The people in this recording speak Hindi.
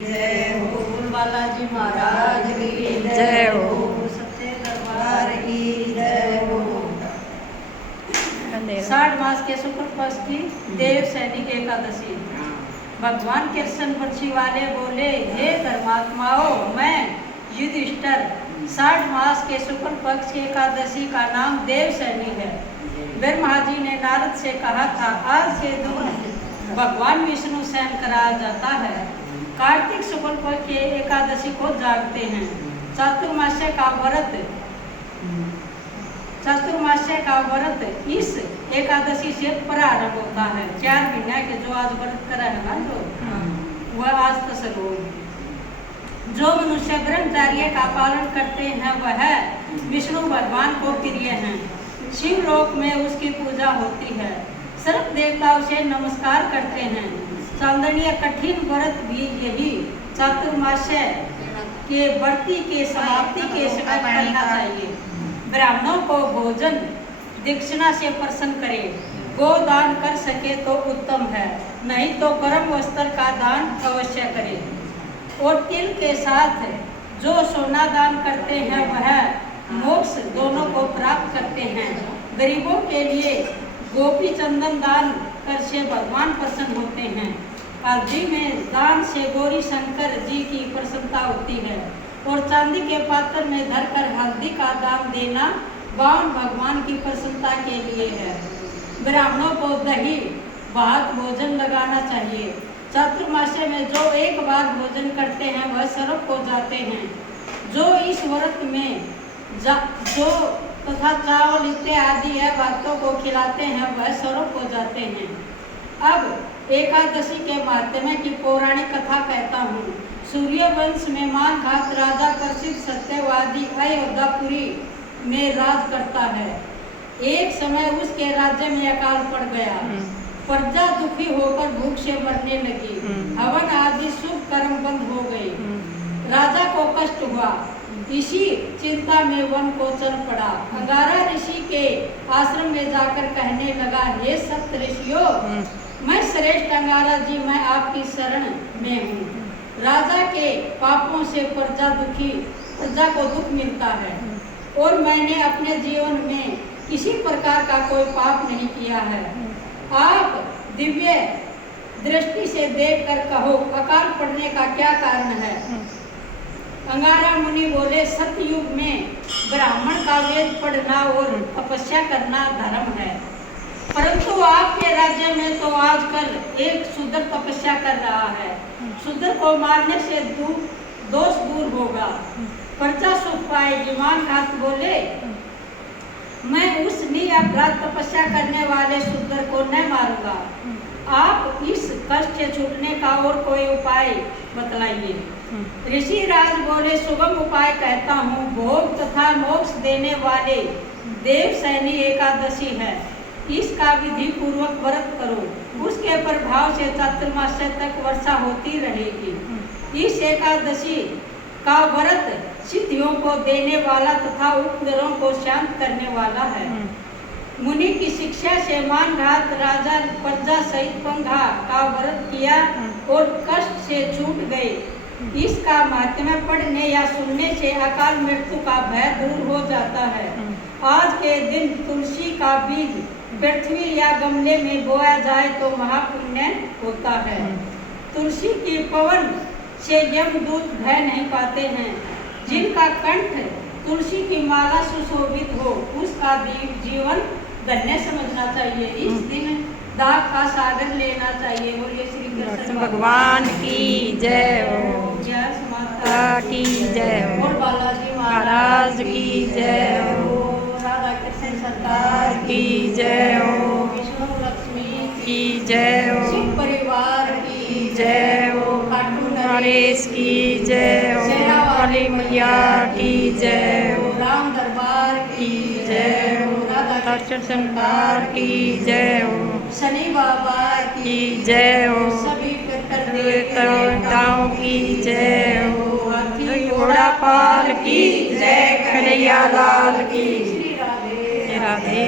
जय हो बालाजी महाराज की जय हो। सच्चे दरबार की जय हो। 60 मास के शुक्ल पक्ष की देव सैनिक एकादशी। भगवान कृष्ण पक्षी वाले बोले, हे धर्मात्माओं, मैं युधिष्ठिर 60 मास के शुक्ल पक्ष की एकादशी का नाम देव सैनी है। ब्रह्मा जी ने नारद से कहा था, आज के दिन भगवान विष्णु शयन कराया जाता है। कार्तिक शुक्ल पक्ष के एकादशी को जागते हैं। चातुर्मास्य का व्रत इस एकादशी से प्रारंभ होता है। 4 महीने के जो आज व्रत करा है ना, जो वह आज तक शुरू होगी। जो मनुष्य ब्रह्मचर्य का पालन करते हैं वह विष्णु भगवान को प्रिय हैं। शिवलोक में उसकी पूजा होती है। सर्व देवता उसे नमस्कार करते हैं। चांदनीय कठिन व्रत भी यही चातुर्मास्य के व्रती के समाप्ति के समय करना चाहिए। ब्राह्मणों को भोजन दक्षिणा से प्रसन्न करे। गोदान कर सके तो उत्तम है, नहीं तो गर्म वस्त्र का दान अवश्य करे। और तिल के साथ जो सोना दान करते हैं वह मोक्ष दोनों को प्राप्त करते हैं। गरीबों के लिए गोपी चंदन दान कर से भगवान प्रसन्न होते हैं। हल्दी में दान से गौरी शंकर जी की प्रसन्नता होती है। और चांदी के पात्र में धरकर हल्दी का दान देना बावन भगवान की प्रसन्नता के लिए है। ब्राह्मणों को दही भात भोजन लगाना चाहिए। चातुर्मास्य में जो एक बार भोजन करते हैं वह स्वर्ग को जाते हैं। जो इस व्रत में जो तथा चावल इत्यादि है बातों को खिलाते हैं वह स्वर्ग को जाते हैं। अब एकादशी के महात्म्य की पौराणिक कथा कहता हूँ। सूर्यवंश में मानघात राजा प्रसिद्ध सत्यवादी अयोध्यापुरी में राज करता है। एक समय उसके राज्य में अकाल पड़ गया। प्रजा दुखी होकर भूख से मरने लगी। हवन आदि शुभ कर्म बंद हो गए। राजा को कष्ट हुआ। इसी चिंता में वन को चल पड़ा। अंगारा ऋषि के आश्रम में जाकर कहने लगा, हे सप्त ऋषियों, मैं श्रेष्ठ अंगारा जी, मैं आपकी शरण में हूँ। राजा के पापों से प्रजा को दुख मिलता है और मैंने अपने जीवन में किसी प्रकार का कोई पाप नहीं किया है। आप दिव्य दृष्टि से देखकर कहो, अकाल पड़ने का क्या कारण है? अंगारा मुनि बोले, सतयुग में ब्राह्मण का वेद पढ़ना और तपस्या करना धर्म है, परंतु आपके राज्य में तो आजकल एक शूद्र तपस्या कर रहा है। शूद्र को मारने से दोष दूर होगा, प्रजा सुख पाएगी। मानघात बोले, मैं उस निरपराध तपस्या करने वाले शूद्र को न मारूंगा। आप इस कष्ट से छूटने का और कोई उपाय बतलाइए। ऋषि राज बोले, सुगम उपाय कहता हूँ। भोग तथा मोक्ष देने वाले देव सैनी एकादशी है। इसका विधि पूर्वक व्रत करो। उसके प्रभाव से चातुर्मास्य तक वर्षा होती रहेगी। इस एकादशी का व्रत सिद्धियों को देने वाला तथा उपद्रवों को शांत करने वाला है। मुनि की शिक्षा से मानघात राजा प्रजा सहित पंघा का व्रत किया और कष्ट से छूट गए। इसका महात्म्य पढ़ने या सुनने से अकाल मृत्यु का भय दूर हो जाता है। आज के दिन तुलसी का बीज पृथ्वी या गमले में बोया जाए तो महापुण्य होता है। तुलसी की पवन से यमदूत भय नहीं पाते हैं। जिनका कंठ तुलसी की माला सुशोभित हो उसका जीवन धन्य समझना चाहिए। इस दिन दाग का सागर लेना चाहिए। बोलिए श्री कृष्ण भगवान की जय हो। जय माता की जय हो। और बालाजी महाराज की जय हो। राधा कृष्ण सरकार की जय हो। विष्णु लक्ष्मी की जय हो। शिव परिवार की जय हो। खाटू नरेश की जय हो। काली मैया की जय हो। राम दरबार की जय हो। राधा सरकार की जय हो। शनि बाबा की जय हो। सभी देवताओं की जय हो। घोड़ा पाल की जय। कन्हैया लाल की श्री राधे राधे।